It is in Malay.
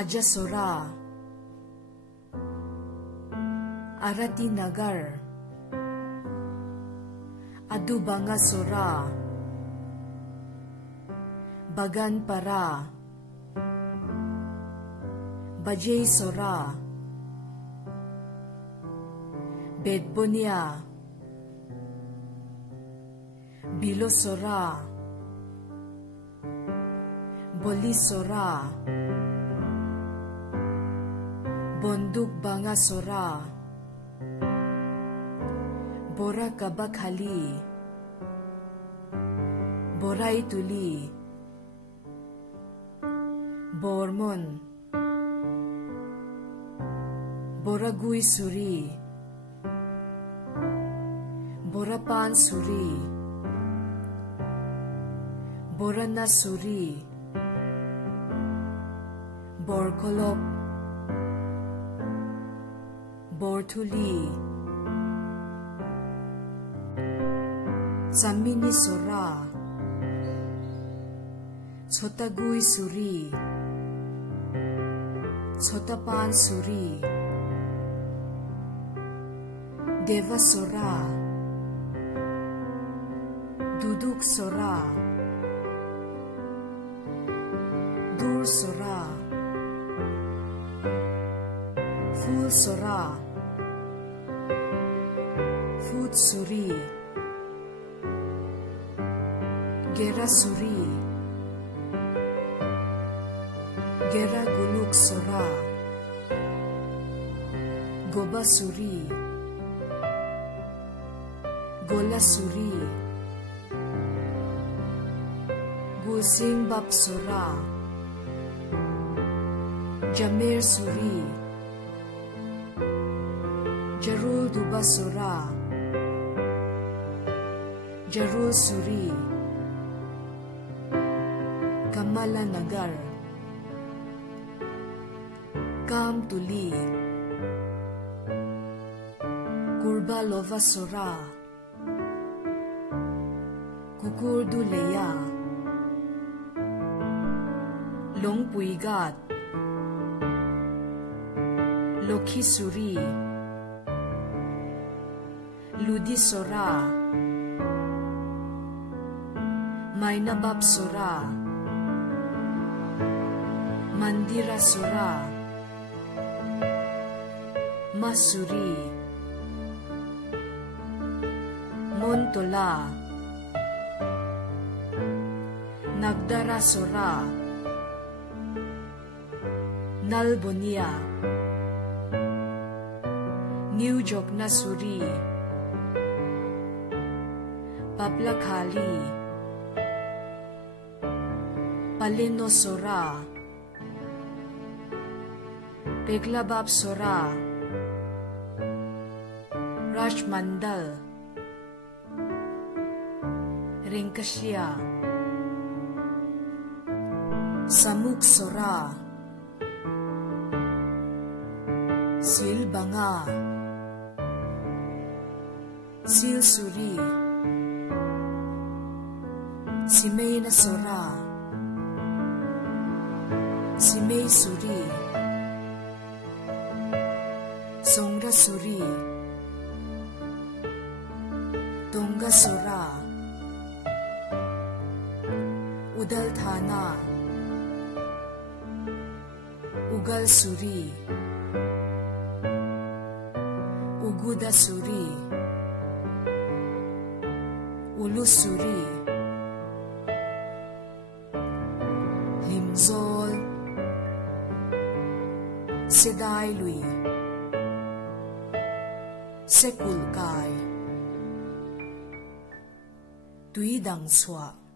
Ajasora, Arati Nagar, Adubanga Sora, Bagan Para, Bajay Sora, Bedbonia, Bilo Sora, Boli Sora, Bonduk Banga Sora, Bora Kabakhali, Borai Tuli, Bormon, Boragui Suri, Borapan Suri, Borana Suri, Borkolop, Borthuli, Samini Sora, Chotagui Suri, Chotapan Suri, Deva Sora, Duduk Sora, Dur Sora, Ful Sora, Food Suri, Gera Suri, Gera Guluk Sora, Goba Suri, Gola Suri, Gulsing Bab Sora, Jamir Suri, Jarul Duba Sora, Jarul Suri, Kamala Nagar, Kam Tuli, Kurba Lova Sora, Kukurdu Leya, Long Puigat, Lokhi Suri, Ludi Sora, Mainabab Sora, Mandira Sora, Masuri, Montola, Nagdara Sora, Nalbonia, New Jogna Suri, Papla Khali, Paleno Sora, Peglabab Sora, Rajmandal, Renkashia, Samuk Sora, Silbanga, Sil Suri, Simena Sora, Simei Suri, Songra Suri, Tonga Sora, Udal Thana, Ugal Suri, Uguda Suri, Ulu Suri, Limzol, Sedai Lui, Sekulkai, Tuidang Swa.